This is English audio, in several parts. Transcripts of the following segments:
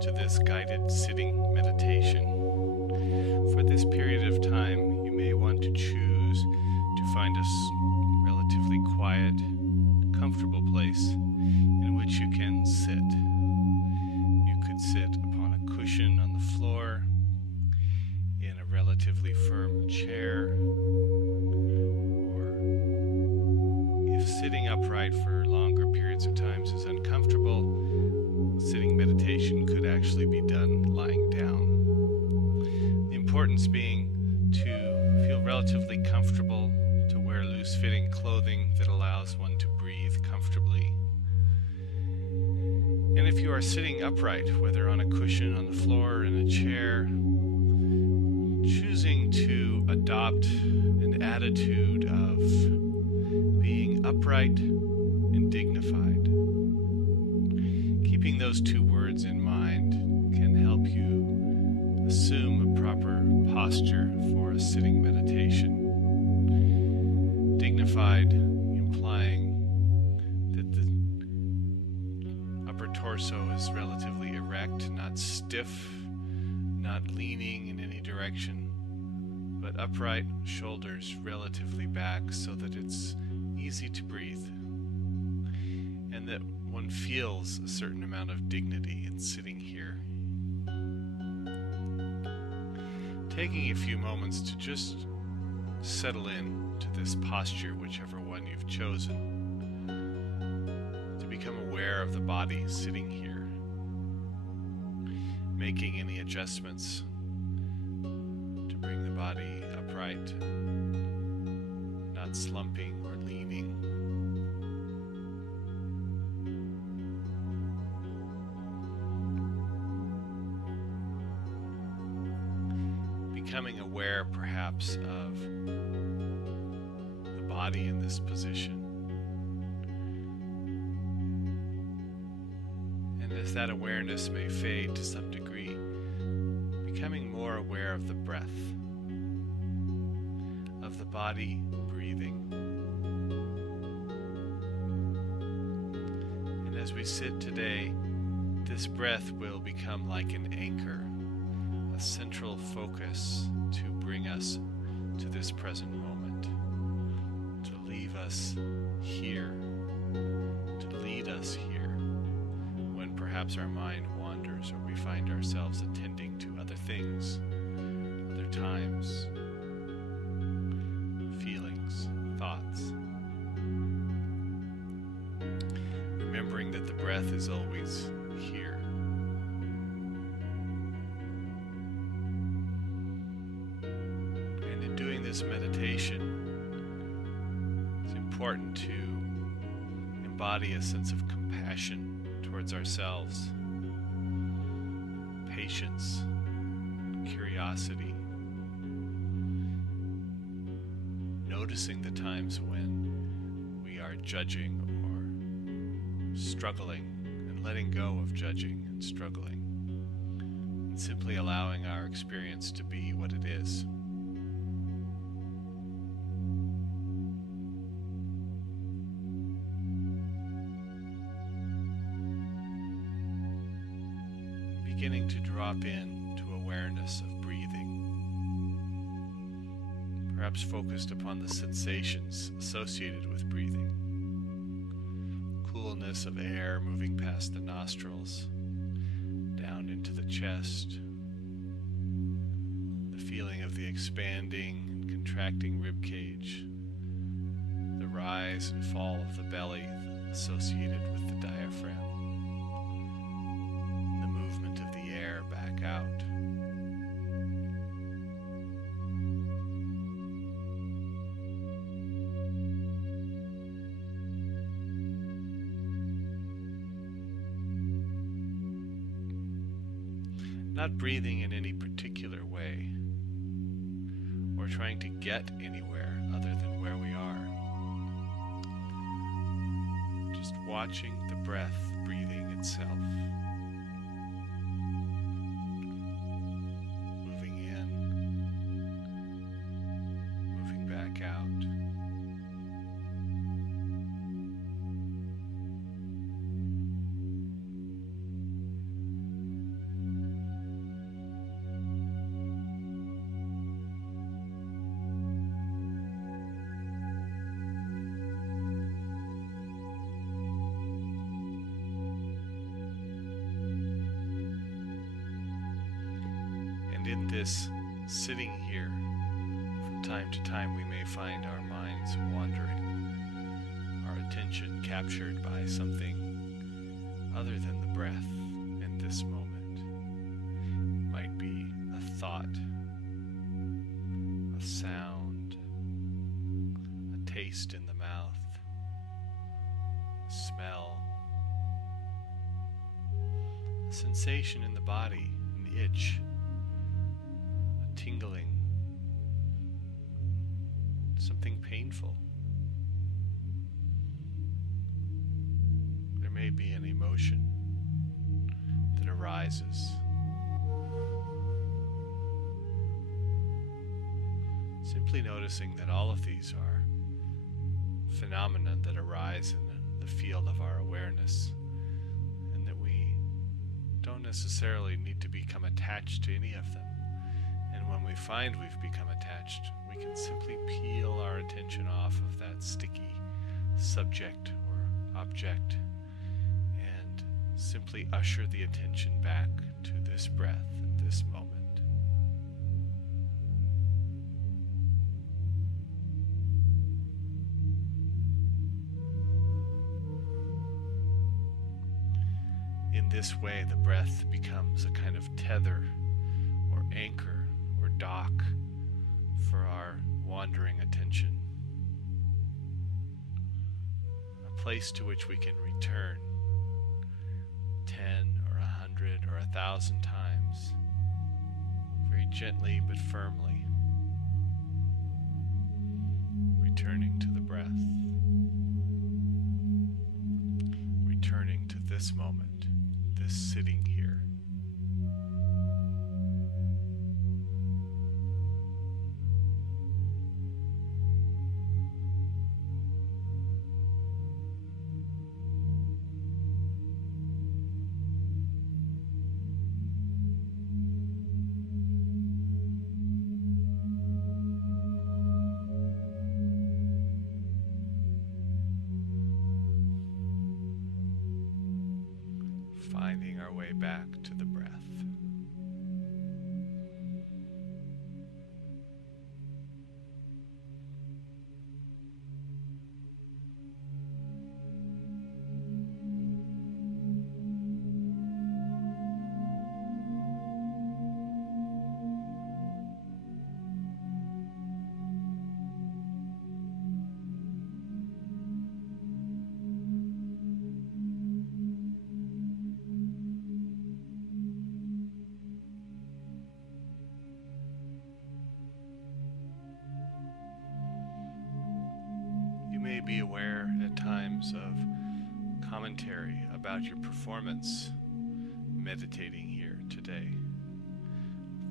to this guided sitting meditation. For this period of time, you may want to choose to find a relatively quiet, comfortable place in which you can sit. You could sit upon a cushion on the floor, in a relatively firm chair, or if sitting upright for longer periods of times is uncomfortable, sitting meditation could actually be done lying down. The importance being to feel relatively comfortable, to wear loose-fitting clothing that allows one to breathe comfortably. And if you are sitting upright, whether on a cushion on the floor, in a chair, choosing to adopt an attitude of being upright and dignified. Keeping those two words in mind can help you assume a proper posture for a sitting meditation. Dignified, implying that the upper torso is relatively erect, not stiff, not leaning in any direction, but upright, shoulders relatively back so that it's easy to breathe, and that one feels a certain amount of dignity in sitting here. Taking a few moments to just settle in to this posture, whichever one you've chosen, to become aware of the body sitting here, making any adjustments to bring the body upright, not slumping or leaning. Becoming aware perhaps of the body in this position. And as that awareness may fade to some degree, becoming more aware of the breath, of the body breathing. And as we sit today, this breath will become like an anchor, a central focus to bring us to this present moment, to leave us here, to lead us here when perhaps our mind wanders or we find ourselves attending to other things, other times, feelings, thoughts. Remembering that the breath is always here. And in doing this meditation, it's important to embody a sense of compassion towards ourselves, patience, curiosity, noticing the times when we are judging or struggling, and letting go of judging and struggling, and simply allowing our experience to be what it is. Beginning to drop in to awareness of breathing, perhaps focused upon the sensations associated with breathing. Coolness of air moving past the nostrils, down into the chest, the feeling of the expanding and contracting rib cage, the rise and fall of the belly associated with the diaphragm, and the movement of the air back out. Not breathing in any particular way, or trying to get anywhere other than where we are. Just watching the breath breathing itself. Moving in, moving back out. in this sitting here, from time to time we may find our minds wandering, our attention captured by something other than the breath in this moment. It might be a thought, a sound, a taste in the mouth, a smell, a sensation in the body, an itch, a tingling, something painful. There may be an emotion that arises. Simply noticing that all of these are phenomena that arise in the field of our awareness, and that we don't necessarily need to become attached to any of them. And when we find we've become attached, we can simply peel our attention off of that sticky subject or object and simply usher the attention back to this breath and this moment. In this way, the breath becomes a kind of tether or anchor or dock for our wandering attention, a place to which we can return 10 or 100 or 1,000 times, very gently but firmly, returning to the breath, returning to this moment, this sitting here. Finding our way back to the breath. You may be aware at times of commentary about your performance meditating here today.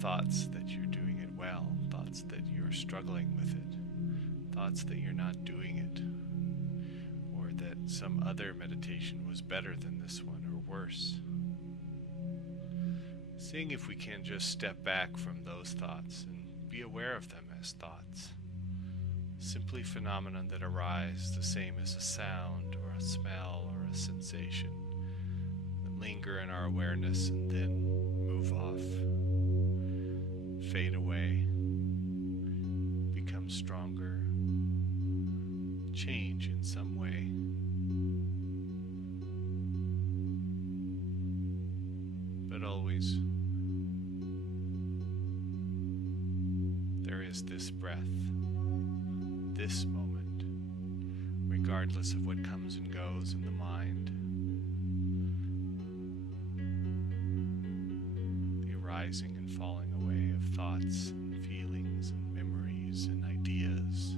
Thoughts that you're doing it well, thoughts that you're struggling with it, thoughts that you're not doing it, or that some other meditation was better than this one or worse. Seeing if we can just step back from those thoughts and be aware of them as thoughts. Simply phenomena that arise the same as a sound or a smell or a sensation that linger in our awareness and then move off, fade away, become stronger, change in some way. But always there is this breath, this moment, regardless of what comes and goes in the mind, the arising and falling away of thoughts and feelings and memories and ideas.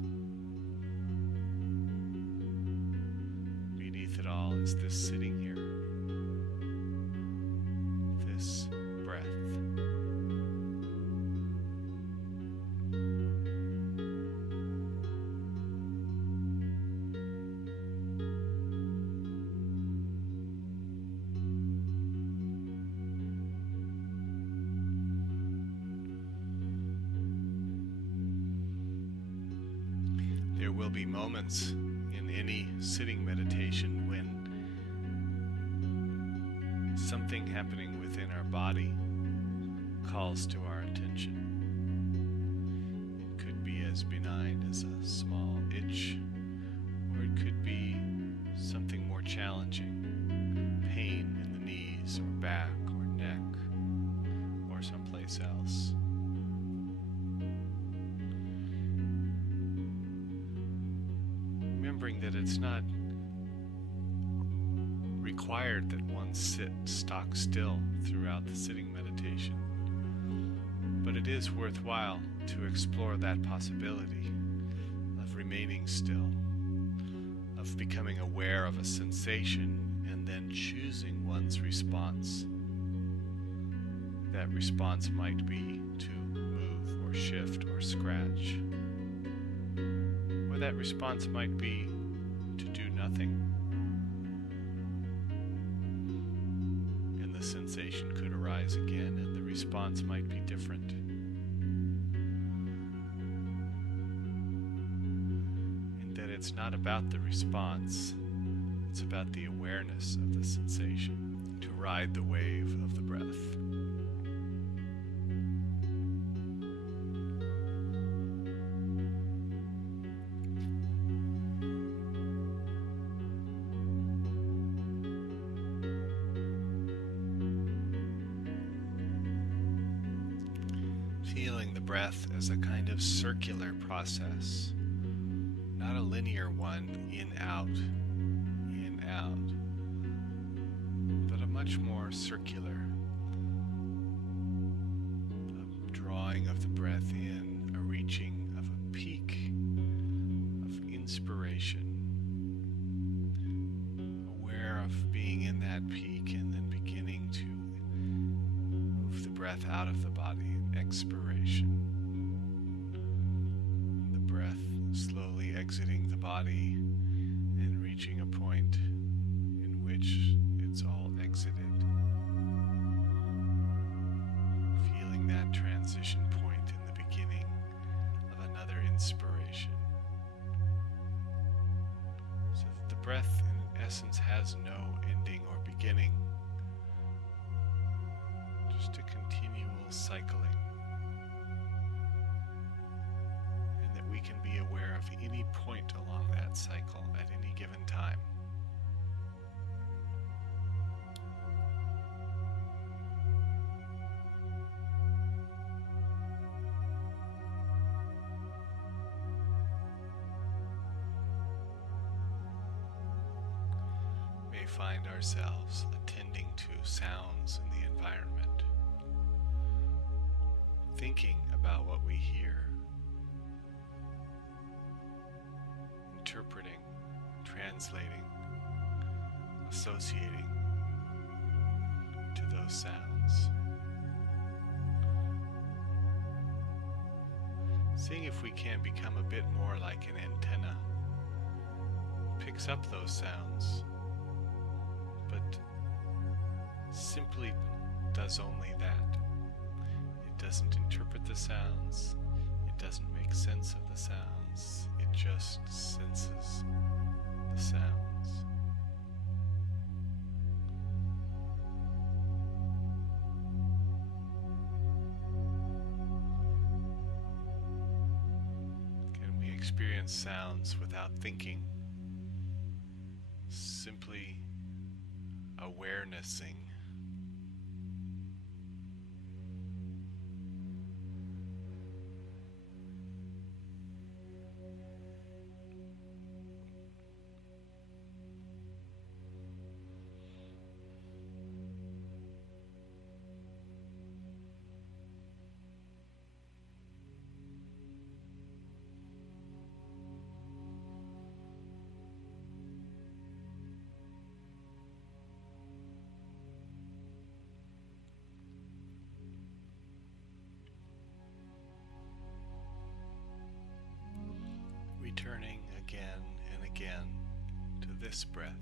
Beneath it all is this sitting here, this breath. There will be moments in any sitting meditation when something happening within our body calls to our attention. It could be as benign as a small itch, or it could be something more challenging, pain in the knees or back or neck or someplace else. Remembering that it's not required that one sit stock still throughout the sitting meditation, but it is worthwhile to explore that possibility of remaining still, of becoming aware of a sensation and then choosing one's response. That response might be to move or shift or scratch, or that response might be to do nothing. And the sensation could arise again, and the response might be different. And that it's not about the response, it's about the awareness of the sensation, to ride the wave of the breath. Feeling the breath as a kind of circular process, not a linear one, in, out, but a much more circular, a drawing of the breath in, a reaching of a peak of inspiration, aware of being in that peak and then beginning to move the breath out of the body. Expiration. The breath slowly exiting the body and reaching a point in which it's all exited. Feeling that transition point in the beginning of another inspiration. So that the breath in essence has no ending or beginning. Just a continual cycling. We can be aware of any point along that cycle at any given time. We may find ourselves attending to sounds in the environment, thinking about what we hear, interpreting, translating, associating to those sounds. Seeing if we can become a bit more like an antenna, picks up those sounds, but simply does only that. It doesn't interpret the sounds, it doesn't make sense of the sounds. It just senses the sounds. Can we experience sounds without thinking? Simply awarenessing. Returning again and again to this breath.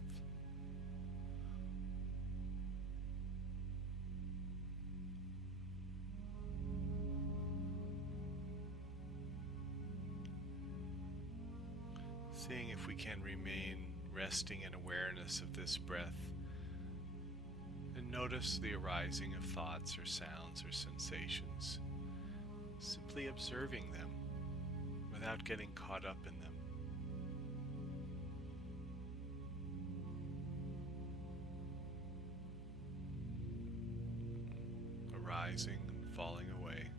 Seeing if we can remain resting in awareness of this breath and notice the arising of thoughts or sounds or sensations, simply observing them without getting caught up in them. Arising and falling away.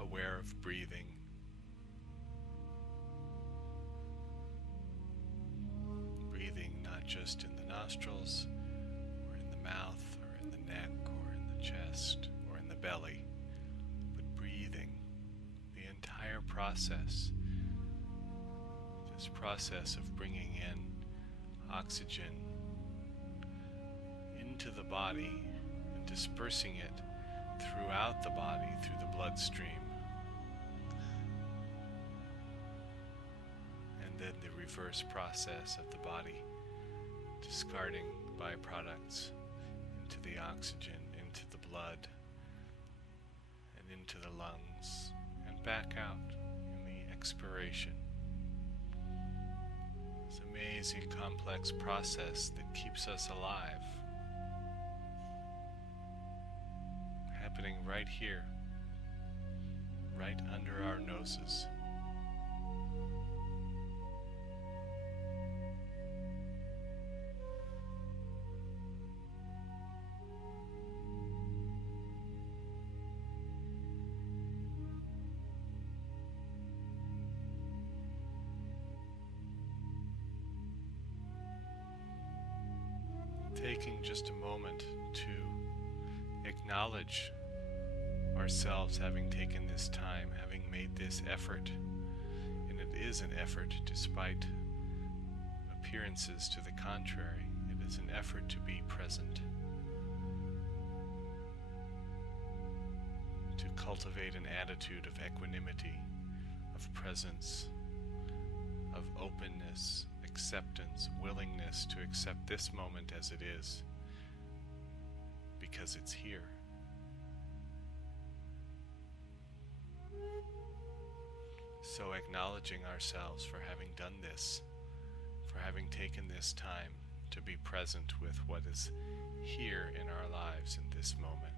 Aware of breathing. Breathing not just in the nostrils, or in the mouth, or in the neck, or in the chest, or in the belly, but breathing the entire process. This process of bringing in oxygen into the body and dispersing it throughout the body, through the bloodstream. And then the reverse process of the body discarding byproducts into the oxygen, into the blood, and into the lungs, and back out in the expiration. This amazing complex process that keeps us alive, happening right here, right under our noses. Taking just a moment to acknowledge ourselves having taken this time, having made this effort. And it is an effort despite appearances to the contrary. It is an effort to be present, to cultivate an attitude of equanimity, of presence, of openness, acceptance, willingness to accept this moment as it is, because it's here. So acknowledging ourselves for having done this, for having taken this time to be present with what is here in our lives in this moment.